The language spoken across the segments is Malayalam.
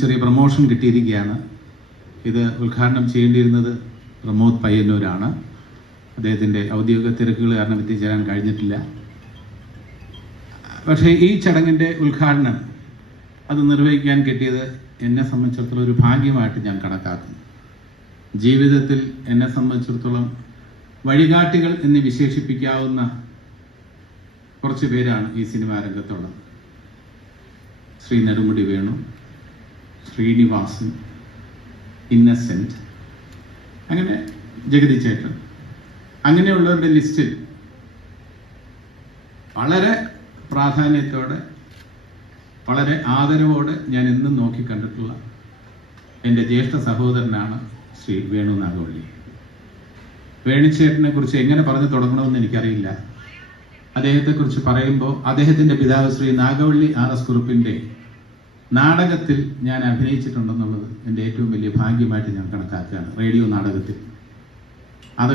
ചെറിയ പ്രൊമോഷൻ കിട്ടിയിരിക്കുകയാണ്. ഇത് ഉദ്ഘാടനം ചെയ്യേണ്ടിയിരുന്നത് പ്രമോദ് പയ്യന്നൂരാണ്. അദ്ദേഹത്തിൻ്റെ ഔദ്യോഗിക തിരക്കുകൾ കാരണം എത്തിച്ചേരാൻ കഴിഞ്ഞിട്ടില്ല. പക്ഷേ ഈ ചടങ്ങിൻ്റെ ഉദ്ഘാടനം അത് നിർവഹിക്കാൻ കിട്ടിയത് എന്നെ സംബന്ധിച്ചിടത്തോളം ഒരു ഭാഗ്യമായിട്ട് ഞാൻ കണക്കാക്കുന്നു. ജീവിതത്തിൽ എന്നെ സംബന്ധിച്ചിടത്തോളം വഴികാട്ടികൾ എന്ന് വിശേഷിപ്പിക്കാവുന്ന കുറച്ച് പേരാണ് ഈ സിനിമാ രംഗത്തുള്ളത്. ശ്രീ നെടുമുടി വേണു, ശ്രീനിവാസൻ, ഇന്നസെന്റ്, അങ്ങനെ ജഗതി ചേട്ടൻ, അങ്ങനെയുള്ളവരുടെ ലിസ്റ്റിൽ വളരെ പ്രാധാന്യത്തോടെ വളരെ ആദരവോടെ ഞാൻ എന്നും നോക്കിക്കണ്ടിട്ടുള്ള എൻ്റെ ജ്യേഷ്ഠ സഹോദരനാണ് ശ്രീ വേണു നാഗവള്ളി. വേണുചേട്ടനെ കുറിച്ച് എങ്ങനെ പറഞ്ഞു തുടങ്ങണമെന്ന് എനിക്കറിയില്ല. അദ്ദേഹത്തെക്കുറിച്ച് പറയുമ്പോൾ അദ്ദേഹത്തിൻ്റെ പിതാവ് ശ്രീ നാഗവള്ളി RS കുറുപ്പിൻ്റെ നാടകത്തിൽ ഞാൻ അഭിനയിച്ചിട്ടുണ്ടെന്നുള്ളത് എൻ്റെ ഏറ്റവും വലിയ ഭാഗ്യമായിട്ട് ഞാൻ കണക്കാക്കുകയാണ്. റേഡിയോ നാടകത്തിൽ അത്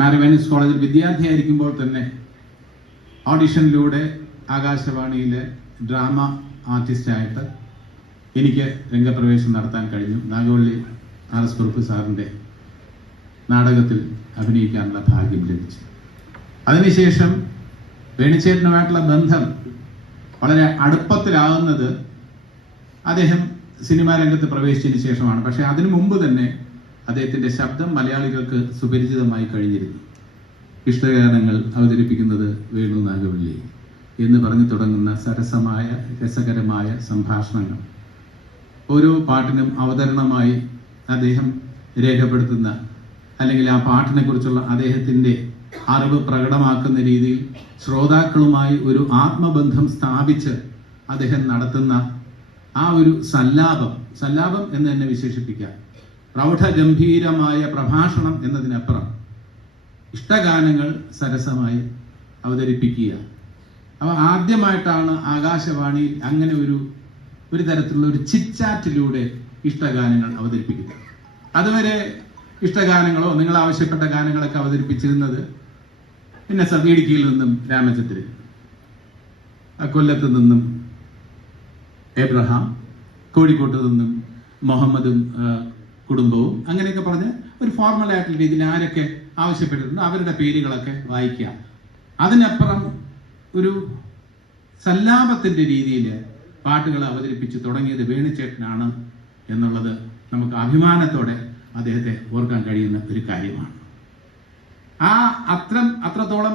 മാരിവാനീസ് കോളേജിൽ വിദ്യാർത്ഥിയായിരിക്കുമ്പോൾ തന്നെ ഓഡിഷനിലൂടെ ആകാശവാണിയിലെ ഡ്രാമ ആർട്ടിസ്റ്റായിട്ട് എനിക്ക് രംഗപ്രവേശനം നടത്താൻ കഴിഞ്ഞു. നാഗവള്ളി RS കുറുപ്പ് സാറിൻ്റെ നാടകത്തിൽ അഭിനയിക്കാനുള്ള ഭാഗ്യം ലഭിച്ചു. അതിനുശേഷം വേണുചേട്ടനുമായിട്ടുള്ള ബന്ധം വളരെ അടുപ്പത്തിലാകുന്നത് അദ്ദേഹം സിനിമാ രംഗത്ത് പ്രവേശിച്ചതിന് ശേഷമാണ്. പക്ഷേ അതിനു മുമ്പ് തന്നെ അദ്ദേഹത്തിൻ്റെ ശബ്ദം മലയാളികൾക്ക് സുപരിചിതമായി കഴിഞ്ഞിരുന്നു. ഇഷ്ടഗാനങ്ങൾ അവതരിപ്പിക്കുന്നത് വേണു നാഗവള്ളി എന്ന് പറഞ്ഞു തുടങ്ങുന്ന സരസമായ രസകരമായ സംഭാഷണങ്ങൾ ഓരോ പാട്ടിനും അവതരണമായി അദ്ദേഹം രേഖപ്പെടുത്തുന്ന അല്ലെങ്കിൽ ആ പാട്ടിനെ കുറിച്ചുള്ള അദ്ദേഹത്തിൻ്റെ അറിവ് പ്രകടമാക്കുന്ന രീതിയിൽ ശ്രോതാക്കളുമായി ഒരു ആത്മബന്ധം സ്ഥാപിച്ച് അദ്ദേഹം നടത്തുന്ന ആ ഒരു സല്ലാപം എന്ന് തന്നെ വിശേഷിപ്പിക്കാം. പ്രൗഢഗംഭീരമായ പ്രഭാഷണം എന്നതിനപ്പുറം ഇഷ്ടഗാനങ്ങൾ സരസമായി അവതരിപ്പിക്കുക. അവ ആദ്യമായിട്ടാണ് ആകാശവാണിയിൽ അങ്ങനെ ഒരു തരത്തിലുള്ള ഒരു ചിറ്റ്ചാറ്റിലൂടെ ഇഷ്ടഗാനങ്ങൾ അവതരിപ്പിക്കുന്നത്. അതുവരെ ഇഷ്ടഗാനങ്ങളോ നിങ്ങൾ ആവശ്യപ്പെട്ട ഗാനങ്ങളൊക്കെ അവതരിപ്പിച്ചിരുന്നത് പിന്നെ ഇടുക്കിയിൽ നിന്നും രാമചന്ദ്രൻ, കൊല്ലത്ത് നിന്നും എബ്രഹാം, കോഴിക്കോട്ട് നിന്നും മുഹമ്മദും കുടുംബവും, അങ്ങനെയൊക്കെ പറഞ്ഞ് ഒരു ഫോർമൽ ആയിട്ടുള്ള രീതിയിൽ ആരൊക്കെ ആവശ്യപ്പെട്ടിട്ടുണ്ട് അവരുടെ പേരുകളൊക്കെ വായിക്കുക. അതിനപ്പുറം ഒരു സല്ലാപത്തിന്റെ രീതിയിൽ പാട്ടുകൾ അവതരിപ്പിച്ച് തുടങ്ങിയത് വേണുചേട്ടനാണ് എന്നുള്ളത് നമുക്ക് അഭിമാനത്തോടെ അദ്ദേഹത്തെ ഓർക്കാൻ കഴിയുന്ന ഒരു കാര്യമാണ്. അത്രത്തോളം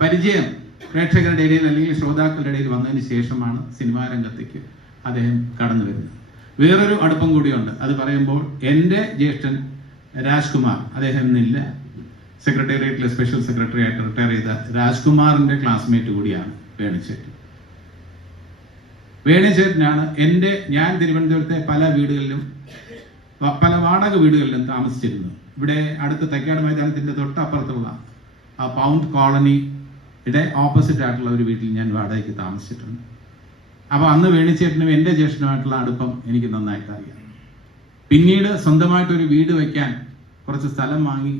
പരിചയം പ്രേക്ഷകരുടെ ഇടയിൽ അല്ലെങ്കിൽ ശ്രോതാക്കളുടെ ഇടയിൽ വന്നതിന് ശേഷമാണ് സിനിമാ രംഗത്തേക്ക് അദ്ദേഹം കടന്നു വരുന്നത്. വേറൊരു അടുപ്പം കൂടിയുണ്ട്. അത് പറയുമ്പോൾ എൻ്റെ ജ്യേഷ്ഠൻ രാജ്കുമാർ, അദ്ദേഹം ഇന്നില്ല, സെക്രട്ടേറിയറ്റിലെ സ്പെഷ്യൽ സെക്രട്ടറി ആയിട്ട് റിട്ടയർ ചെയ്ത രാജ്കുമാറിന്റെ ക്ലാസ്മേറ്റ് കൂടിയാണ് വേണുചേട്ടൻ. വേണുചേട്ടനാണ് ഞാൻ തിരുവനന്തപുരത്തെ പല വാടക വീടുകളിലും താമസിച്ചിരുന്നു. ഇവിടെ അടുത്ത തൈക്കാട് മൈതാനത്തിന്റെ തൊട്ടപ്പുറത്തുള്ള ആ പൗണ്ട് കോളനിയുടെ ഓപ്പോസിറ്റ് ആയിട്ടുള്ള ഒരു വീട്ടിൽ ഞാൻ വാടകയ്ക്ക് താമസിച്ചിട്ടുണ്ട്. അപ്പൊ അന്ന് വേണുചേട്ടനും എൻ്റെ ജ്യേഷ്ഠനുമായിട്ടുള്ള അടുപ്പം എനിക്ക് നന്നായിട്ട് അറിയാം. പിന്നീട് സ്വന്തമായിട്ടൊരു വീട് വയ്ക്കാൻ കുറച്ച് സ്ഥലം വാങ്ങി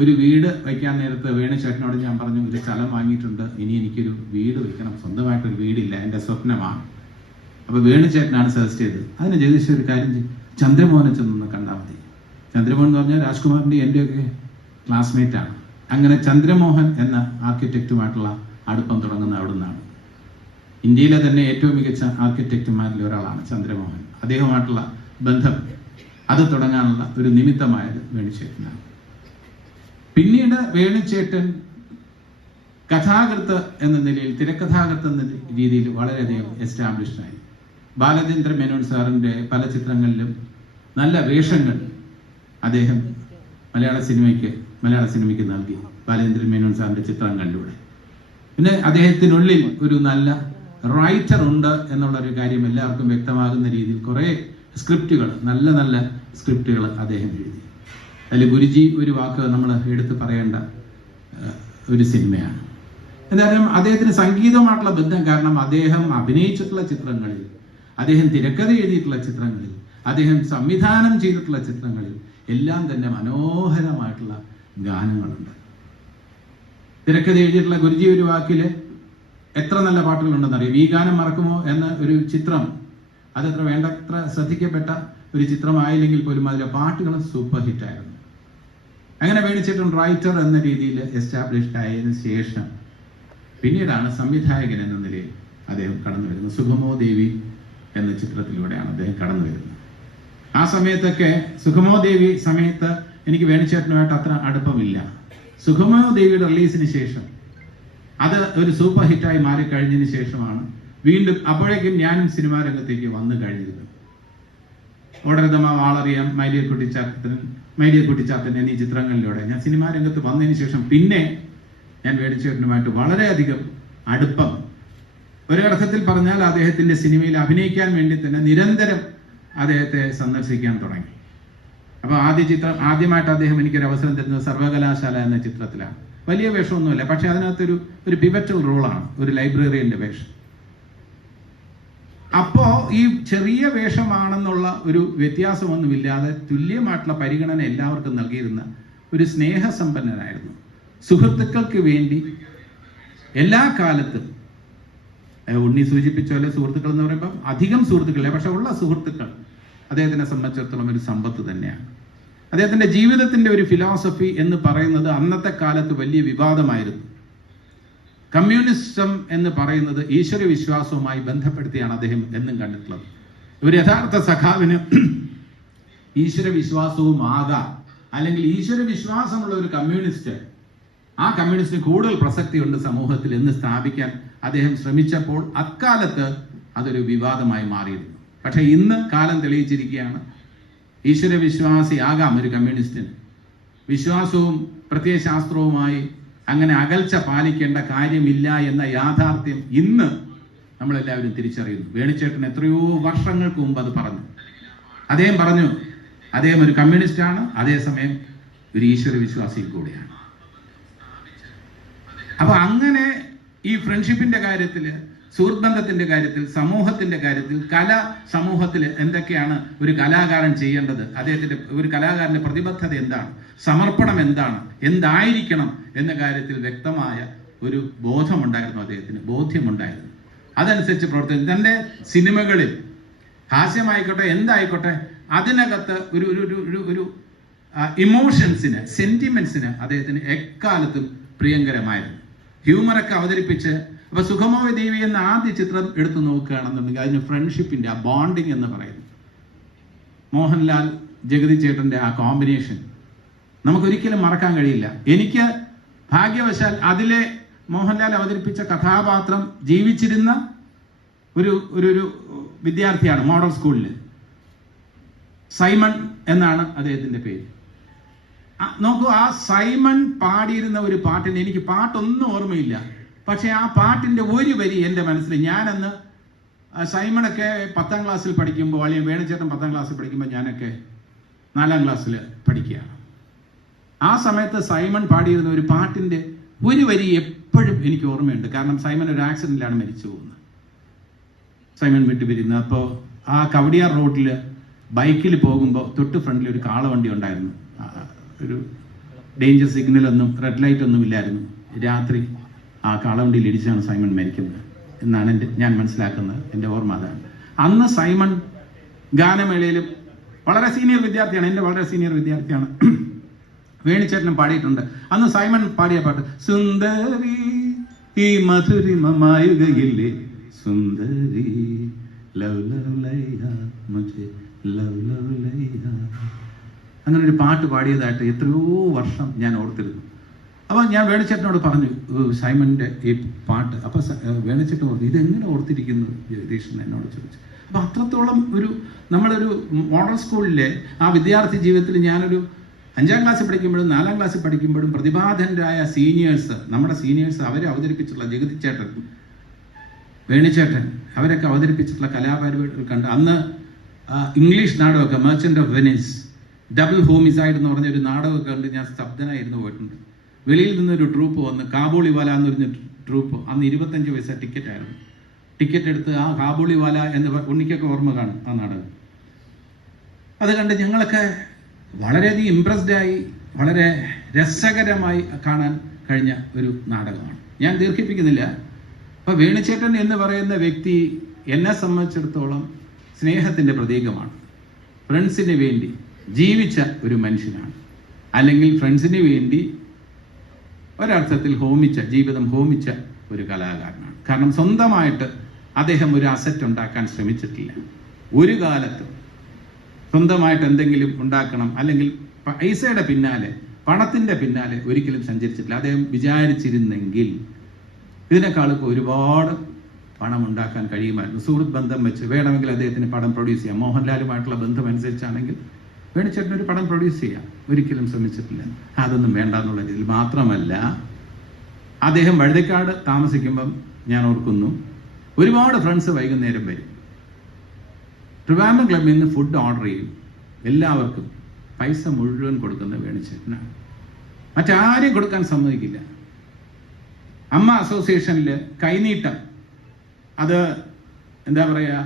ഒരു വീട് വയ്ക്കാൻ നേരത്ത് വേണുചേട്ടനോട് ഞാൻ പറഞ്ഞു, ഒരു സ്ഥലം വാങ്ങിയിട്ടുണ്ട്, ഇനി എനിക്കൊരു വീട് വയ്ക്കണം, സ്വന്തമായിട്ടൊരു വീടില്ല, എൻ്റെ സ്വപ്നമാണ്. അപ്പൊ വേണുചേട്ടനാണ് സജസ്റ്റ് ചെയ്തത്. അതിന് ജഗദീഷ് ഒരു കാര്യം ചെയ്യും, ചന്ദ്രമോഹനെ ചെന്നൊന്ന് കണ്ടാൽ മതി. ചന്ദ്രമോഹൻ എന്ന് പറഞ്ഞാൽ രാജ്കുമാറിന്റെ എൻ്റെയൊക്കെ ക്ലാസ്മേറ്റ് ആണ്. അങ്ങനെ ചന്ദ്രമോഹൻ എന്ന ആർക്കിടെക്റ്റുമായിട്ടുള്ള അടുപ്പം തുടങ്ങുന്ന അവിടെ നിന്നാണ്. ഇന്ത്യയിലെ തന്നെ ഏറ്റവും മികച്ച ആർക്കിടെക്റ്റുമാരിൽ ഒരാളാണ് ചന്ദ്രമോഹൻ. അദ്ദേഹവുമായിട്ടുള്ള ബന്ധം അത് തുടങ്ങാനുള്ള ഒരു നിമിത്തമായത് വേണുചേട്ടനാണ്. പിന്നീട് വേണുചേട്ടൻ കഥാകൃത്ത് എന്ന നിലയിൽ, തിരക്കഥാകൃത്ത് എന്ന രീതിയിൽ വളരെയധികം എസ്റ്റാബ്ലിഷ്ഡായി. ബാലചന്ദ്ര മേനോൻ സാറിൻ്റെ പല ചിത്രങ്ങളിലും നല്ല വേഷങ്ങൾ അദ്ദേഹം മലയാള സിനിമയ്ക്ക് നൽകി, ബാലചന്ദ്ര മേനോൻ സാറിൻ്റെ ചിത്രങ്ങളിലൂടെ. പിന്നെ അദ്ദേഹത്തിനുള്ളിൽ ഒരു നല്ല റൈറ്റർ ഉണ്ട് എന്നുള്ളൊരു കാര്യം എല്ലാവർക്കും വ്യക്തമാകുന്ന രീതിയിൽ കുറേ സ്ക്രിപ്റ്റുകൾ, നല്ല സ്ക്രിപ്റ്റുകൾ അദ്ദേഹം എഴുതി. അതിൽ ഗുരുജി ഒരു വാക്ക് നമ്മൾ എടുത്ത് പറയേണ്ട ഒരു സിനിമയാണ്. എന്തായാലും അദ്ദേഹത്തിന് സംഗീതവുമായിട്ടുള്ള ബന്ധം കാരണം അദ്ദേഹം അഭിനയിച്ചിട്ടുള്ള ചിത്രങ്ങളിൽ, അദ്ദേഹം തിരക്കഥ എഴുതിയിട്ടുള്ള ചിത്രങ്ങളിൽ, അദ്ദേഹം സംവിധാനം ചെയ്തിട്ടുള്ള ചിത്രങ്ങളിൽ എല്ലാം തന്നെ മനോഹരമായിട്ടുള്ള ഗാനങ്ങളുണ്ട്. തിരക്കഥ എഴുതിയിട്ടുള്ള ഗുരുജി ഒരു വാക്കില് എത്ര നല്ല പാട്ടുകളുണ്ടെന്നറിയാം. ഈ ഗാനം മറക്കുമോ എന്ന ഒരു ചിത്രം അതത്ര വേണ്ടത്ര ശ്രദ്ധിക്കപ്പെട്ട ഒരു ചിത്രമായില്ലെങ്കിൽ പോലും അതിലെ പാട്ടുകൾ സൂപ്പർ ഹിറ്റായിരുന്നു. അങ്ങനെ വേണിച്ചേട്ടൻ റൈറ്റർ എന്ന രീതിയിൽ എസ്റ്റാബ്ലിഷ്ഡ് ആയതിനു ശേഷം പിന്നീടാണ് സംവിധായകൻ എന്ന നിലയിൽ അദ്ദേഹം കടന്നു വരുന്നത്. സുഗമോ ദേവി എന്ന ചിത്രത്തിലൂടെയാണ് അദ്ദേഹം കടന്നു വരുന്നത്. ആ സമയത്തൊക്കെ സുഗമോ ദേവി സമയത്ത് എനിക്ക് വേണിച്ചേട്ടനുമായിട്ട് അത്ര അടുപ്പമില്ല. സുഗമോ ദേവിയുടെ റിലീസിന് ശേഷം അത് ഒരു സൂപ്പർ ഹിറ്റായി മാറിക്കഴിഞ്ഞതിന് ശേഷമാണ് വീണ്ടും, അപ്പോഴേക്കും ഞാനും സിനിമാ രംഗത്തേക്ക് വന്നു കഴിഞ്ഞിരുന്നു. ഓടരതമ, വാളറിയാം, മൈഡിയർ കുട്ടിച്ചാത്തൻ എന്നീ ചിത്രങ്ങളിലൂടെ ഞാൻ സിനിമാ രംഗത്ത് വന്നതിന് ശേഷം പിന്നെ ഞാൻ വേണിച്ചേട്ടനുമായിട്ട് വളരെയധികം അടുപ്പം, ഒരർത്ഥത്തിൽ പറഞ്ഞാൽ അദ്ദേഹത്തിന്റെ സിനിമയിൽ അഭിനയിക്കാൻ വേണ്ടി തന്നെ നിരന്തരം അദ്ദേഹത്തെ സന്ദർശിക്കാൻ തുടങ്ങി. അപ്പൊ ആദ്യമായിട്ട് അദ്ദേഹം എനിക്കൊരു അവസരം തരുന്നത് സർവകലാശാല എന്ന ചിത്രത്തിലാണ്. വലിയ വേഷമൊന്നുമില്ല, പക്ഷെ അതിനകത്തൊരു പിവറ്റൽ റോളാണ്, ഒരു ലൈബ്രറിയന്റെ വേഷം. അപ്പോ ഈ ചെറിയ വേഷമാണെന്നുള്ള ഒരു വ്യത്യാസമൊന്നുമില്ലാതെ തുല്യമായിട്ടുള്ള പരിഗണന എല്ലാവർക്കും നൽകിയിരുന്ന ഒരു സ്നേഹസമ്പന്നനായിരുന്നു. സുഹൃത്തുക്കൾക്ക് വേണ്ടി എല്ലാ കാലത്തും, ഉണ്ണി സൂചിപ്പിച്ച പോലെ സുഹൃത്തുക്കൾ എന്ന് പറയുമ്പോൾ അധികം സുഹൃത്തുക്കളില്ല, പക്ഷെ ഉള്ള സുഹൃത്തുക്കൾ അദ്ദേഹത്തിനെ സംബന്ധിച്ചിടത്തോളം ഒരു സമ്പത്ത് തന്നെയാണ്. അദ്ദേഹത്തിന്റെ ജീവിതത്തിന്റെ ഒരു ഫിലോസഫി എന്ന് പറയുന്നത് അന്നത്തെ കാലത്ത് വലിയ വിവാദമായിരുന്നു. കമ്മ്യൂണിസം എന്ന് പറയുന്നത് ഈശ്വര വിശ്വാസവുമായി ബന്ധപ്പെടുത്തിയാണ് അദ്ദേഹം എന്നും കണ്ടിട്ടുള്ളത്. ഒരു യഥാർത്ഥ സഖാവിന് ഈശ്വര വിശ്വാസവും ആകാം, അല്ലെങ്കിൽ ഈശ്വര വിശ്വാസമുള്ള ഒരു കമ്മ്യൂണിസ്റ്റ്, ആ കമ്മ്യൂണിസ്റ്റിന് കൂടുതൽ പ്രസക്തിയുണ്ട് സമൂഹത്തിൽ എന്ന് സ്ഥാപിക്കാൻ അദ്ദേഹം ശ്രമിച്ചപ്പോൾ അക്കാലത്ത് അതൊരു വിവാദമായി മാറിയിരുന്നു. പക്ഷെ ഇന്ന് കാലം തെളിയിച്ചിരിക്കുകയാണ്, ഈശ്വര വിശ്വാസിയാകാം ഒരു കമ്മ്യൂണിസ്റ്റിന്. വിശ്വാസവും പ്രത്യയശാസ്ത്രവുമായി അങ്ങനെ അകൽച്ച പാലിക്കേണ്ട കാര്യമില്ല എന്ന യാഥാർത്ഥ്യം ഇന്ന് നമ്മളെല്ലാവരും തിരിച്ചറിയുന്നു. വേണിച്ചേട്ടൻ എത്രയോ വർഷങ്ങൾക്ക് മുമ്പ് അത് പറഞ്ഞു. അദ്ദേഹം ഒരു കമ്മ്യൂണിസ്റ്റാണ്, അതേസമയം ഒരു ഈശ്വര വിശ്വാസിയും കൂടിയാണ്. അപ്പൊ അങ്ങനെ ഈ ഫ്രണ്ട്ഷിപ്പിന്റെ കാര്യത്തില്, സുഹൃത്ബന്ധത്തിന്റെ കാര്യത്തിൽ, സമൂഹത്തിന്റെ കാര്യത്തിൽ, സമൂഹത്തിൽ എന്തൊക്കെയാണ് ഒരു കലാകാരൻ ചെയ്യേണ്ടത്, ഒരു കലാകാരന്റെ പ്രതിബദ്ധത എന്താണ്, സമർപ്പണം എന്താണ്, എന്തായിരിക്കണം എന്ന കാര്യത്തിൽ വ്യക്തമായ ഒരു ബോധമുണ്ടായിരുന്നു, അദ്ദേഹത്തിന് ബോധ്യമുണ്ടായിരുന്നു. അതനുസരിച്ച് പ്രവർത്തിച്ചു. തന്റെ സിനിമകളിൽ ഹാസ്യമായിക്കോട്ടെ എന്തായിക്കോട്ടെ അതിനകത്ത് ഒരു ഇമോഷൻസിന്, സെന്റിമെന്റ്സിന് അദ്ദേഹത്തിന് എക്കാലത്തും പ്രിയങ്കരമായിരുന്നു. ഹ്യൂമറൊക്കെ അവതരിപ്പിച്ച്, അപ്പൊ സുഗമോ ദേവി എന്ന ആദ്യ ചിത്രം എടുത്തു നോക്കുകയാണെന്നുണ്ടെങ്കിൽ അതിന് ഫ്രണ്ട്ഷിപ്പിന്റെ ആ ബോണ്ടിങ് എന്ന് പറയുന്നത്, മോഹൻലാൽ ജഗതി ചേട്ടന്റെ ആ കോമ്പിനേഷൻ നമുക്കൊരിക്കലും മറക്കാൻ കഴിയില്ല. എനിക്ക് ഭാഗ്യവശാൽ അതിലെ മോഹൻലാൽ അവതരിപ്പിച്ച കഥാപാത്രം ജീവിച്ചിരുന്ന ഒരു വിദ്യാർത്ഥിയാണ് മോഡൽ സ്കൂളിൽ. സൈമൺ എന്നാണ് അദ്ദേഹത്തിന്റെ പേര്. നോക്കൂ, ആ സൈമൺ പാടിയിരുന്ന ഒരു പാട്ടിന്, എനിക്ക് പാട്ടൊന്നും ഓർമ്മയില്ല, പക്ഷെ ആ പാട്ടിന്റെ ഒരു വരി എൻ്റെ മനസ്സിൽ, ഞാനന്ന് സൈമണൊക്കെ 10ാം ക്ലാസ്സിൽ പഠിക്കുമ്പോൾ, അല്ലെങ്കിൽ വേണിച്ചേട്ടൻ 10ാം ക്ലാസ്സിൽ പഠിക്കുമ്പോൾ ഞാനൊക്കെ 4ാം ക്ലാസ്സിൽ പഠിക്കുകയാണ്. ആ സമയത്ത് സൈമൺ പാടിയിരുന്ന ഒരു പാട്ടിന്റെ ഒരു വരി എപ്പോഴും എനിക്ക് ഓർമ്മയുണ്ട്. കാരണം സൈമൺ ഒരു ആക്സിഡന്റിലാണ് മരിച്ചു പോകുന്നത്. സൈമൺ വിട്ടുപിരിയുന്നത്. അപ്പോൾ ആ കവടിയാർ റോഡിൽ ബൈക്കിൽ പോകുമ്പോൾ തൊട്ട് ഫ്രണ്ടിൽ ഒരു കാളവണ്ടി ഉണ്ടായിരുന്നു. ഒരു ഡേഞ്ചർ സിഗ്നലൊന്നും, റെഡ് ലൈറ്റ് ഒന്നും ഇല്ലായിരുന്നു. രാത്രി ആ കാളവണ്ടിയിൽ ഇടിച്ചാണ് സൈമൺ മരിക്കുന്നത് എന്നാണ് ഞാൻ മനസ്സിലാക്കുന്നത്. എൻ്റെ ഓർമ്മ അതാണ്. അന്ന് സൈമൺ ഗാനമേളയിലും വളരെ സീനിയർ വിദ്യാർത്ഥിയാണ്, എൻ്റെ വളരെ സീനിയർ വിദ്യാർത്ഥിയാണ്. വേണിച്ചേട്ടനും പാടിയിട്ടുണ്ട്. അന്ന് സൈമൺ പാടിയ പാട്ട്, സുന്ദരി ഈ മധുരിമമായുകയില്ലേ സുന്ദരി ലവ് ലവ് ലൈഹ മുझे ലവ് ലവ് ലൈഹ, അങ്ങനെ ഒരു പാട്ട് പാടിയതായിട്ട് എത്രയോ വർഷം ഞാൻ ഓർത്തിരുന്നു. അപ്പൊ ഞാൻ വേണിച്ചേട്ടനോട് പറഞ്ഞു സൈമന്റെ ഈ പാട്ട്. അപ്പൊ വേണിച്ചേട്ടൻ പറഞ്ഞു, ഇതെങ്ങനെ ഓർത്തിരിക്കുന്നു ജഗദീഷ് എന്നോട് ചോദിച്ചു. അപ്പൊ അത്രത്തോളം നമ്മളൊരു മോഡൽ സ്കൂളിലെ ആ വിദ്യാർത്ഥി ജീവിതത്തിൽ ഞാനൊരു 5ാം ക്ലാസ്സിൽ പഠിക്കുമ്പോഴും 4ാം ക്ലാസ്സിൽ പഠിക്കുമ്പോഴും പ്രതിഭാധനരായ സീനിയേഴ്സ്, നമ്മുടെ സീനിയേഴ്സ്, അവരെ അവതരിപ്പിച്ചിട്ടുള്ള ജഗതി ചേട്ടൻ, വേണിച്ചേട്ടൻ, അവരൊക്കെ അവതരിപ്പിച്ചിട്ടുള്ള കലാപരിപാടികൾ കണ്ട് അന്ന് ഇംഗ്ലീഷ് നാടകമൊക്കെ, merchant of Venice, double homicide എന്ന് പറഞ്ഞൊരു നാടകമൊക്കെ കണ്ട് ഞാൻ സ്തബ്ധനായിരുന്നു പോയിട്ടുണ്ട്. വെളിയിൽ നിന്നൊരു ട്രൂപ്പ് വന്ന്, കാബൂളിവാല എന്ന് പറഞ്ഞ ട്രൂപ്പ്, അന്ന് 25 പൈസ ടിക്കറ്റ് ആയിരുന്നു. ടിക്കറ്റ് എടുത്ത് ആ കാബൂളിവാല എന്ന് ഉണ്ണിക്കൊക്കെ ഓർമ്മ കാണും ആ നാടകം. അത് കണ്ട് ഞങ്ങളൊക്കെ വളരെയധികം ഇംപ്രസ്ഡായി, വളരെ രസകരമായി കാണാൻ കഴിഞ്ഞ ഒരു നാടകമാണ്. ഞാൻ ദീർഘിപ്പിക്കുന്നില്ല. അപ്പൊ വേണിച്ചേട്ടൻ എന്ന് പറയുന്ന വ്യക്തി എന്നെ സംബന്ധിച്ചിടത്തോളം സ്നേഹത്തിൻ്റെ പ്രതീകമാണ്. ഫ്രണ്ട്സിന് വേണ്ടി ജീവിച്ച ഒരു മനുഷ്യനാണ്. അല്ലെങ്കിൽ ഫ്രണ്ട്സിന് വേണ്ടി ഒരർത്ഥത്തിൽ ജീവിതം ഹോമിച്ച ഒരു കലാകാരനാണ്. കാരണം സ്വന്തമായിട്ട് അദ്ദേഹം ഒരു അസറ്റ് ഉണ്ടാക്കാൻ ശ്രമിച്ചിട്ടില്ല. ഒരു കാലത്തും സ്വന്തമായിട്ട് എന്തെങ്കിലും ഉണ്ടാക്കണം, അല്ലെങ്കിൽ പൈസയുടെ പിന്നാലെ, പണത്തിൻ്റെ പിന്നാലെ ഒരിക്കലും സഞ്ചരിച്ചിട്ടില്ല. അദ്ദേഹം വിചാരിച്ചിരുന്നെങ്കിൽ ഇതിനേക്കാളൊക്കെ ഒരുപാട് പണം ഉണ്ടാക്കാൻ കഴിയുമായിരുന്നു. സുഹൃത്ത് ബന്ധം വെച്ച് വേണമെങ്കിൽ അദ്ദേഹത്തിന് പടം പ്രൊഡ്യൂസ് ചെയ്യാം. മോഹൻലാലുമായിട്ടുള്ള ബന്ധം അനുസരിച്ചാണെങ്കിൽ വേണിച്ചേട്ടനൊരു പടം പ്രൊഡ്യൂസ് ചെയ്യാം. ഒരിക്കലും ശ്രമിച്ചിട്ടില്ല. അതൊന്നും വേണ്ട എന്നുള്ള രീതിയിൽ. മാത്രമല്ല, അദ്ദേഹം വഴുതക്കാട് താമസിക്കുമ്പം ഞാൻ ഓർക്കുന്നു, ഒരുപാട് ഫ്രണ്ട്സ് വൈകുന്നേരം വരും. ട്രിവാൻഡ്രം ക്ലബ്ബിൽ നിന്ന് ഫുഡ് ഓർഡർ ചെയ്യും. എല്ലാവർക്കും പൈസ മുഴുവൻ കൊടുക്കുന്ന വേണിച്ചേട്ടനാണ്. മറ്റാരെയും കൊടുക്കാൻ സമ്മതിക്കില്ല. അമ്മ അസോസിയേഷനിൽ കൈനീട്ടം, അത് എന്താ പറയുക,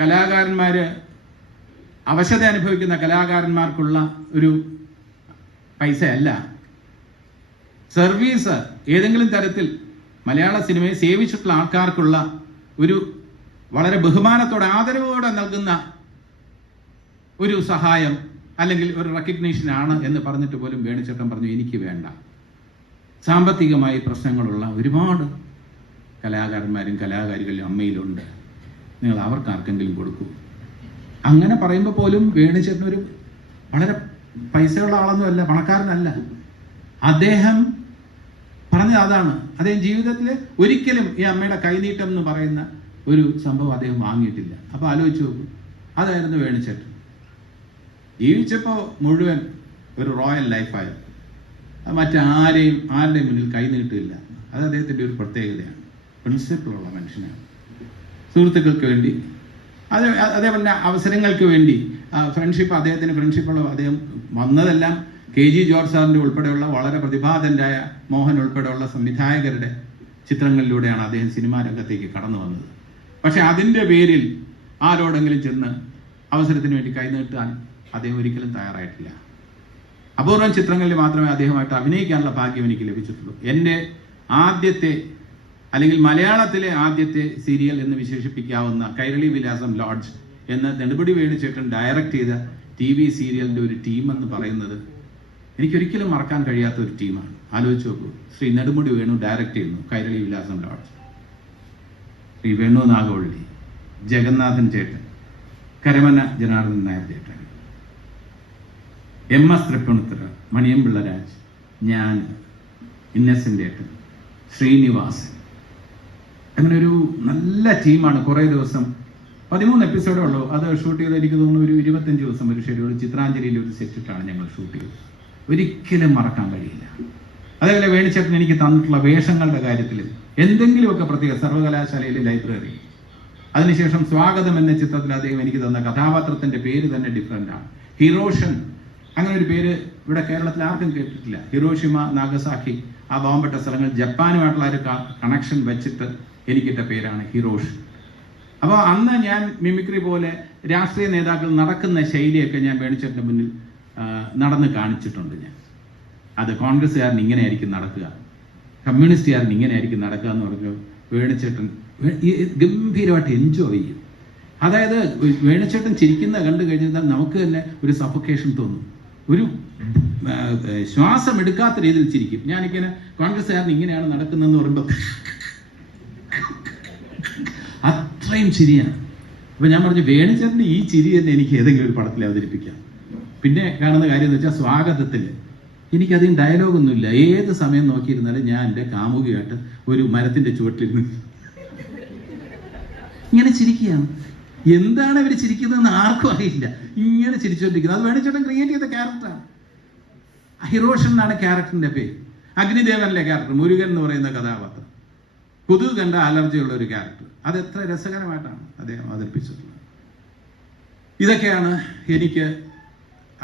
കലാകാരന്മാര്, അവശത അനുഭവിക്കുന്ന കലാകാരന്മാർക്കുള്ള ഒരു പൈസയല്ല. സർവീസ് ഏതെങ്കിലും തരത്തിൽ മലയാള സിനിമയെ സേവിച്ചിട്ടുള്ള ആൾക്കാർക്കുള്ള ഒരു വളരെ ബഹുമാനത്തോടെ ആദരവോടെ നൽകുന്ന ഒരു സഹായം അല്ലെങ്കിൽ ഒരു റെക്കഗ്നീഷൻ ആണ് എന്ന് പറഞ്ഞിട്ട് പോലും വേണിച്ചേട്ടൻ പറഞ്ഞു, എനിക്ക് വേണ്ട. സാമ്പത്തികമായി പ്രശ്നങ്ങളുള്ള ഒരുപാട് കലാകാരന്മാരും കലാകാരികളും അമ്മയിലുണ്ട്, നിങ്ങൾ അവർക്കാർക്കെങ്കിലും കൊടുക്കൂ. അങ്ങനെ പറയുമ്പോൾ പോലും വേണിച്ചേട്ടനൊരു വളരെ പൈസയുള്ള ആളൊന്നുമല്ല, പണക്കാരനല്ല. അദ്ദേഹം പറഞ്ഞത് അതാണ്. അദ്ദേഹം ജീവിതത്തിൽ ഒരിക്കലും ഈ അമ്മയുടെ കൈനീട്ടം എന്ന് പറയുന്ന ഒരു സംഭവം അദ്ദേഹം വാങ്ങിയിട്ടില്ല. അപ്പോൾ ആലോചിച്ച് നോക്കൂ, അതായിരുന്നു വേണിച്ചേട്ടൻ. ജീവിച്ചപ്പോൾ മുഴുവൻ ഒരു റോയൽ ലൈഫായിരുന്നു. അത് ആരുടെയും മുന്നിൽ കൈനീട്ടില്ല. അത് അദ്ദേഹത്തിൻ്റെ ഒരു പ്രത്യേകതയാണ്. പ്രിൻസിപ്പിളുള്ള മനുഷ്യനാണ്. സുഹൃത്തുക്കൾക്ക് വേണ്ടി, അതേപോലെ അവസരങ്ങൾക്ക് വേണ്ടി ഫ്രണ്ട്ഷിപ്പ്, അദ്ദേഹത്തിന് ഫ്രണ്ട്ഷിപ്പുള്ള, അദ്ദേഹം വന്നതെല്ലാം KG ജോർജ് സാറിൻ്റെ ഉൾപ്പെടെയുള്ള വളരെ പ്രതിഭാതൻ്റായ മോഹൻ ഉൾപ്പെടെയുള്ള സംവിധായകരുടെ ചിത്രങ്ങളിലൂടെയാണ് അദ്ദേഹം സിനിമാ രംഗത്തേക്ക് കടന്നു വന്നത്. പക്ഷെ അതിൻ്റെ പേരിൽ ആരോടെങ്കിലും ചെന്ന് അവസരത്തിന് വേണ്ടി കൈനീട്ടാൻ അദ്ദേഹം ഒരിക്കലും തയ്യാറായിട്ടില്ല. അപൂർവം ചിത്രങ്ങളിൽ മാത്രമേ അദ്ദേഹമായിട്ട് അഭിനയിക്കാനുള്ള ഭാഗ്യം എനിക്ക് ലഭിച്ചിട്ടുള്ളൂ. എൻ്റെ ആദ്യത്തെ, അല്ലെങ്കിൽ മലയാളത്തിലെ ആദ്യത്തെ സീരിയൽ എന്ന് വിശേഷിപ്പിക്കാവുന്ന കൈരളി വിലാസം ലോഡ്ജ് എന്ന നെടുമുടി വേണുചേട്ടൻ ഡയറക്റ്റ് ചെയ്ത TV സീരിയലിൻ്റെ ഒരു ടീം എന്ന് പറയുന്നത് എനിക്കൊരിക്കലും മറക്കാൻ കഴിയാത്ത ഒരു ടീമാണ്. ആലോചിച്ച് നോക്കൂ, ശ്രീ നെടുമുടി വേണു ഡയറക്റ്റ് ചെയ്യുന്നു കൈരളി വിലാസം ലോഡ്ജ്. ശ്രീ വേണു നാഗവള്ളി, ജഗന്നാഥൻ ചേട്ടൻ, കരമന ജനാർദ്ദൻ നായർ ചേട്ടൻ, MS തൃപ്പൂണിത്തുറ, മണിയമ്പിള്ള രാജ്, ഞാൻ, ഇന്നസെൻ്റ് ഏട്ടൻ, ശ്രീനിവാസൻ, അങ്ങനെ ഒരു നല്ല ടീമാണ്. കുറേ ദിവസം 13 എപ്പിസോഡേ ഉള്ളൂ. അത് ഷൂട്ട് ചെയ്ത് എനിക്ക് തോന്നുന്നു ഒരു 25 ദിവസം ഒരു ഷെഡ്യൂൾ. ചിത്രാഞ്ജലിയിൽ ഒരു സെറ്റിട്ടാണ് ഞങ്ങൾ ഷൂട്ട് ചെയ്തത്. ഒരിക്കലും മറക്കാൻ കഴിയില്ല. അതേപോലെ വേണിച്ചേട്ടൻ എനിക്ക് തന്നിട്ടുള്ള വേഷങ്ങളുടെ കാര്യത്തിൽ എന്തെങ്കിലുമൊക്കെ പ്രത്യേക, സർവകലാശാലയിലെ ലൈബ്രറി, അതിനുശേഷം സ്വാഗതം എന്ന ചിത്രത്തിൽ അദ്ദേഹം എനിക്ക് തന്ന കഥാപാത്രത്തിന്റെ പേര് തന്നെ ഡിഫറെൻ്റാണ്. ഹിറോഷൻ, അങ്ങനെ ഒരു പേര് ഇവിടെ കേരളത്തിൽ ആർക്കും കേട്ടിട്ടില്ല. ഹിരോഷിമ, നാഗസാക്കി, ആ ബോംബെട്ട സ്ഥലങ്ങൾ, ജപ്പാനുമായിട്ടുള്ള ഒരു കണക്ഷൻ വെച്ചിട്ട് എനിക്കിട്ട പേരാണ് ഹിറോഷൻ. അപ്പോൾ അന്ന് ഞാൻ മിമിക്രി പോലെ രാഷ്ട്രീയ നേതാക്കൾ നടക്കുന്ന ശൈലിയൊക്കെ ഞാൻ വേണിച്ചേട്ടൻ്റെ മുന്നിൽ നടന്ന് കാണിച്ചിട്ടുണ്ട്. ഞാൻ അത് കോൺഗ്രസ്സുകാരൻ ഇങ്ങനെയായിരിക്കും നടക്കുക, കമ്മ്യൂണിസ്റ്റുകാരൻ ഇങ്ങനെയായിരിക്കും നടക്കുക എന്ന് പറഞ്ഞു വേണിച്ചേട്ടൻ ഗംഭീരമായിട്ട് എൻജോയ് ചെയ്യും. അതായത് വേണിച്ചേട്ടൻ ചിരിക്കുന്ന കണ്ടു കഴിഞ്ഞാൽ നമുക്ക് തന്നെ ഒരു സഫോക്കേഷൻ തോന്നും. ഒരു ശ്വാസം എടുക്കാത്ത രീതിയിൽ ചിരിക്കും. ഞാനിങ്ങനെ കോൺഗ്രസ്സുകാരൻ ഇങ്ങനെയാണ് നടക്കുന്നതെന്ന് പറയുമ്പോൾ അത്രയും ചിരിയാണ്. അപ്പോൾ ഞാൻ പറഞ്ഞു, വേണിച്ചേട്ടൻ്റെ ഈ ചിരി തന്നെ എനിക്ക് ഏതെങ്കിലും ഒരു പടത്തിൽ അവതരിപ്പിക്കാം. പിന്നെ കാണുന്ന കാര്യം എന്ന് വെച്ചാൽ, സ്വാഗതത്തിൽ എനിക്കധികം ഡയലോഗൊന്നുമില്ല. ഏത് സമയം നോക്കിയിരുന്നാലും ഞാൻ എൻ്റെ കാമുകിയായിട്ട് ഒരു മരത്തിൻ്റെ ചുവട്ടിലിരുന്ന് ഇങ്ങനെ ചിരിക്കുകയാണ്. എന്താണ് ഇവർ ചിരിക്കുന്നതെന്ന് ആർക്കും അറിയില്ല. ഇങ്ങനെ ചിരിച്ചുകൊണ്ടിരിക്കുന്നത് അത് വേണിച്ചേട്ടൻ ക്രിയേറ്റ് ചെയ്ത ക്യാരക്ടറാണ്. ഹിറോഷൻ എന്നാണ് ക്യാരക്ടറിൻ്റെ പേര്. അഗ്നിദേവനിലെ ക്യാരക്ടർ, മുരുകൻ എന്ന് പറയുന്ന കഥാപാത്രം, കൊതുക് കണ്ട അലർജിയുള്ള ഒരു ക്യാരക്ടർ. അത് എത്ര രസകരമായിട്ടാണ് അദ്ദേഹം അവതരിപ്പിച്ചിട്ടുള്ളത്. ഇതൊക്കെയാണ് എനിക്ക്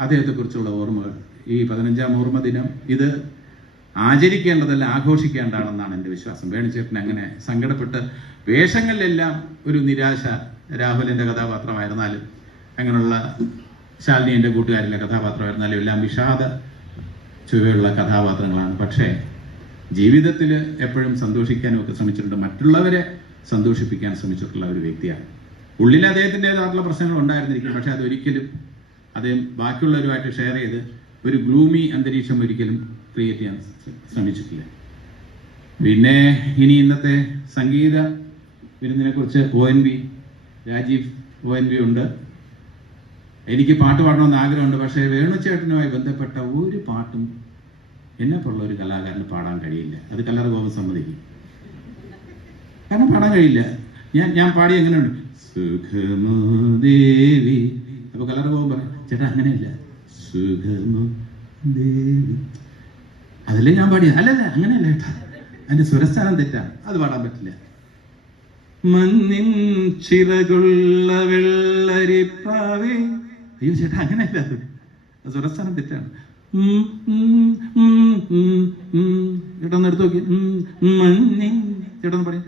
അദ്ദേഹത്തെക്കുറിച്ചുള്ള ഓർമ്മകൾ. ഈ 15ാം ഓർമ്മ ദിനം ഇത് ആചരിക്കേണ്ടതല്ല, ആഘോഷിക്കേണ്ടതാണെന്നാണ് എൻ്റെ വിശ്വാസം. വേണിച്ചേട്ടൻ അങ്ങനെ സങ്കടപ്പെട്ട് വേഷങ്ങളിലെല്ലാം ഒരു നിരാശ, രാഹുലിൻ്റെ കഥാപാത്രമായിരുന്നാലും അങ്ങനെയുള്ള ശാലിനി എൻ്റെ കൂട്ടുകാരിലെ കഥാപാത്രമായിരുന്നാലും എല്ലാം വിഷാദ ചുവയുള്ള കഥാപാത്രങ്ങളാണ്. പക്ഷേ ജീവിതത്തിൽ എപ്പോഴും സന്തോഷിക്കാനും ഒക്കെ ശ്രമിച്ചിട്ടുണ്ട്. മറ്റുള്ളവരെ സന്തോഷിപ്പിക്കാൻ ശ്രമിച്ചിട്ടുള്ള ഒരു വ്യക്തിയാണ്. ഉള്ളിൽ അദ്ദേഹത്തിൻ്റെതായിട്ടുള്ള പ്രശ്നങ്ങൾ ഉണ്ടായിരുന്നിരിക്കും, പക്ഷെ അതൊരിക്കലും അദ്ദേഹം ബാക്കിയുള്ളവരുമായിട്ട് ഷെയർ ചെയ്ത് ഒരു ഗ്രൂമി അന്തരീക്ഷം ഒരിക്കലും ക്രിയേറ്റ് ചെയ്യാൻ ശ്രമിച്ചിട്ടില്ല. പിന്നെ ഇനി ഇന്നത്തെ സംഗീത വിരുന്നിനെ കുറിച്ച് രാജീവ് ONV ഉണ്ട്. എനിക്ക് പാട്ട് പാടണമെന്ന് ആഗ്രഹമുണ്ട്, പക്ഷേ വേണുചേട്ടനുമായി ബന്ധപ്പെട്ട ഒരു പാട്ടും എന്നെപ്പോലുള്ള ഒരു കലാകാരന് പാടാൻ കഴിയില്ല. അത് കല്ലറ ഗോപൻ സമ്മതിക്കും, കാരണം പാടാൻ കഴിയില്ല. ഞാൻ പാടി എങ്ങനെയുണ്ട്, സുഖമോ ദേവി. അപ്പൊ കല്ലറ ഗോപൻ പറയും, ചേട്ടാ അങ്ങനെയല്ല, സുഖമോ ദേവി, അതല്ലേ ഞാൻ പാടിയത്. അല്ലല്ല, അങ്ങനെയല്ല ചേട്ടാ, അതിന്റെ സ്വരസ്ഥാനം തെറ്റാണ്, അത് പാടാൻ പറ്റില്ല. മഞ്ഞിൻ ചിറകുള്ള വെള്ളരിപ്പാവേ, അയ്യോ ചേട്ടാ അങ്ങനെയല്ല, അത് സ്വരസ്ഥാനം തെറ്റാണ്. ചേട്ടൊന്ന് എടുത്തു നോക്കി, മഞ്ഞിൻ, ചേട്ടൊന്ന് പറയും,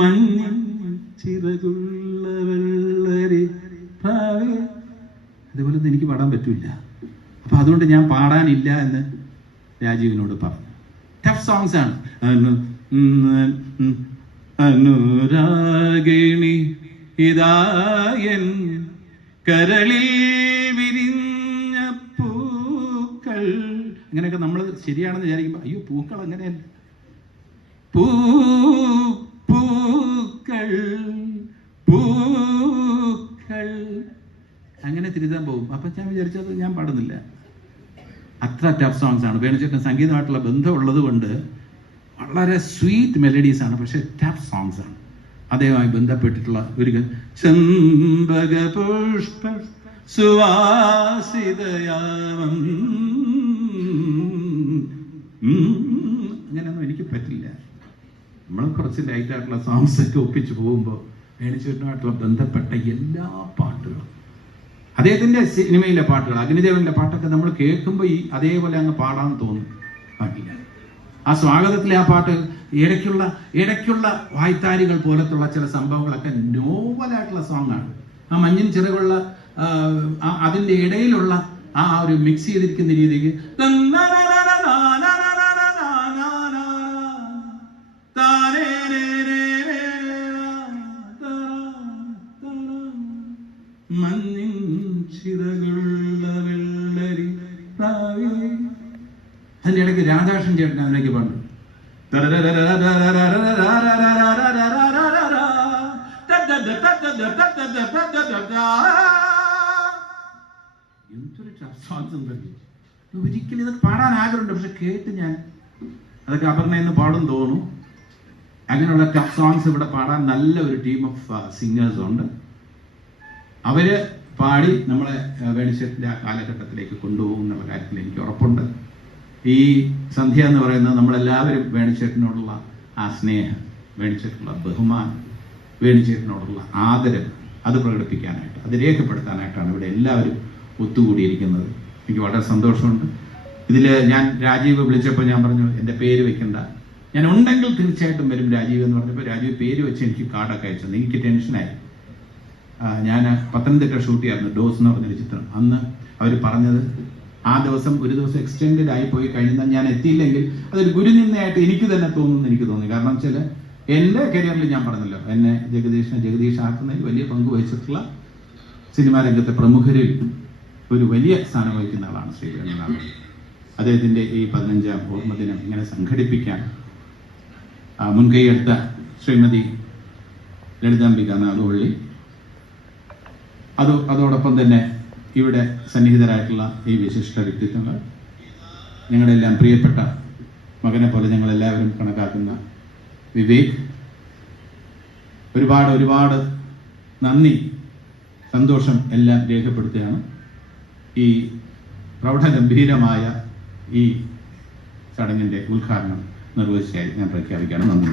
മഞ്ഞിൻ ചിറകുള്ള വെള്ളരിപ്പാവേ. അതുപോലെ ഒന്നും എനിക്ക് പാടാൻ പറ്റൂല. അപ്പൊ അതുകൊണ്ട് ഞാൻ പാടാനില്ല എന്ന് രാജീവിനോട് പറഞ്ഞു. ടഫ് സോങ്സ് ആണ്. അനുരാഗിണി ഇതായൻ കരളിൽ വിരിഞ്ഞ പൂക്കൾ, ഇങ്ങനെയൊക്കെ നമ്മൾ ശരിയാണെന്ന് വിചാരിക്കുമ്പോൾ അയ്യോ പൂക്കൾ അങ്ങനെയല്ല, പൂക്കൾ പൂക്കൾ അങ്ങനെ തിരുത്താൻ പോകും. അപ്പൊ ഞാൻ വിചാരിച്ചത് ഞാൻ പാടുന്നില്ല. അത്ര ടഫ് സോങ്സ് ആണ്. വേണുചേട്ടൻ സംഗീതമായിട്ടുള്ള ബന്ധമുള്ളത് കൊണ്ട് വളരെ സ്വീറ്റ് മെലഡീസ് ആണ്, പക്ഷെ ടഫ് സോങ്സ് ആണ്. അദ്ദേഹവുമായി ബന്ധപ്പെട്ടിട്ടുള്ള ഒരു ചെമ്പക പുഷ്പ സുവാസിതയാമം, അങ്ങനെയൊന്നും എനിക്ക് പറ്റില്ല. നമ്മൾ കുറച്ച് ലൈറ്റായിട്ടുള്ള സോങ്സ് ഒക്കെ ഒപ്പിച്ച് പോകുമ്പോൾ വേണുചേട്ടനുമായിട്ടുള്ള ബന്ധപ്പെട്ട എല്ലാ പാട്ടുകളും, അദ്ദേഹത്തിന്റെ സിനിമയിലെ പാട്ടുകൾ, അഗ്നിദേവന്റെ പാട്ടൊക്കെ നമ്മൾ കേൾക്കുമ്പോൾ അതേപോലെ അങ്ങ് പാടാൻ തോന്നും. പാട്ടില്ല. ആ സ്വാഗതത്തിലെ ആ പാട്ട് ഇടയ്ക്കുള്ള വായ്ത്താരികൾ പോലത്തുള്ള ചില സംഭവങ്ങളൊക്കെ നോവലായിട്ടുള്ള സോങ് ആണ്. ആ മഞ്ഞിൻ ചിറകുള്ള അതിന്റെ ഇടയിലുള്ള ആ ഒരു മിക്സ് ചെയ്തിരിക്കുന്ന രീതിക്ക് മഞ്ഞിൻ ചിറകുള്ള വെള്ളരി പ്രാവേ. അതിന്റെ ഇടയ്ക്ക് രാധാകൃഷ്ണൻ ചേട്ടൻ അതിലേക്ക് പാടും, എന്തൊരു സോങ്സ് ഉണ്ടല്ലോ. ഒരിക്കലും ഇതൊക്കെ പാടാൻ ആഗ്രഹമുണ്ട്, പക്ഷെ കേട്ട് ഞാൻ അതൊക്കെ അപർണയെന്ന് പാടും തോന്നും. അങ്ങനെയുള്ള ടഫ് സോങ്സ് ഇവിടെ പാടാൻ നല്ല ഒരു ടീം ഓഫ് സിംഗേഴ്സ് ഉണ്ട്. അവര് പാടി നമ്മളെ വേണുചേട്ടൻ്റെ ആ കാലഘട്ടത്തിലേക്ക് കൊണ്ടുപോകും എന്നുള്ള കാര്യത്തിൽ എനിക്ക് ഉറപ്പുണ്ട്. ഈ സന്ധ്യ എന്ന് പറയുന്നത് നമ്മളെല്ലാവരും വേണുചേട്ടനോടുള്ള ആ സ്നേഹം, വേണുചേട്ടനുള്ള ബഹുമാനം, വേണുചേട്ടനോടുള്ള ആദരവ്, അത് പ്രകടിപ്പിക്കാനായിട്ട്, അത് രേഖപ്പെടുത്താനായിട്ടാണ് ഇവിടെ എല്ലാവരും ഒത്തുകൂടിയിരിക്കുന്നത്. എനിക്ക് വളരെ സന്തോഷമുണ്ട്. ഇതിൽ ഞാൻ രാജീവ് വിളിച്ചപ്പോൾ ഞാൻ പറഞ്ഞു എൻ്റെ പേര് വെക്കണ്ട, ഞാൻ ഉണ്ടെങ്കിൽ തീർച്ചയായിട്ടും വരും രാജീവ് എന്ന് പറഞ്ഞപ്പോൾ രാജീവ് പേര് വെച്ച് എനിക്ക് കാർഡൊക്കെ അയച്ചു. എനിക്ക് ടെൻഷനായി. ഞാൻ പത്തനംതിട്ട ഷൂട്ട് ചെയ്യായിരുന്നു, ഡോസ് എന്ന് പറഞ്ഞൊരു ചിത്രം. അന്ന് അവർ പറഞ്ഞത് ആ ദിവസം ഒരു ദിവസം എക്സ്റ്റെൻഡഡ് ആയി പോയി കഴിഞ്ഞാൽ ഞാൻ എത്തിയില്ലെങ്കിൽ അതൊരു ഗുരുനിന്ദയായിട്ട് എനിക്ക് തന്നെ എനിക്ക് തോന്നി. കാരണം വെച്ചാൽ എൻ്റെ കരിയറിൽ ഞാൻ പറഞ്ഞല്ലോ, എന്നെ ജഗദീഷ് ആക്കുന്നതിൽ വലിയ പങ്ക് വഹിച്ചിട്ടുള്ള സിനിമാ രംഗത്തെ പ്രമുഖരിൽ ഒരു വലിയ സ്ഥാനം വഹിക്കുന്ന ആളാണ് ശ്രീ വേണുനാഥൻ. അദ്ദേഹത്തിൻ്റെ ഈ 15ാം ഓർമ്മദിനം ഇങ്ങനെ സംഘടിപ്പിക്കാൻ മുൻകൈയെടുത്ത ശ്രീമതി ലളിതാംബിക നാഗവള്ളി, അതോടൊപ്പം തന്നെ ഇവിടെ സന്നിഹിതരായിട്ടുള്ള ഈ വിശിഷ്ട വ്യക്തിത്വങ്ങൾ, ഞങ്ങളുടെ എല്ലാം പ്രിയപ്പെട്ട മകനെ പോലെ ഞങ്ങളെല്ലാവരും കണക്കാക്കുന്ന വിവേക്, ഒരുപാട് നന്ദി, സന്തോഷം എല്ലാം രേഖപ്പെടുത്തുകയാണ്. ഈ പ്രൗഢഗംഭീരമായ ഈ ചടങ്ങിൻ്റെ ഉദ്ഘാടനം നിർവഹിച്ചതായി ഞാൻ പ്രഖ്യാപിക്കുകയാണ്. നന്ദി.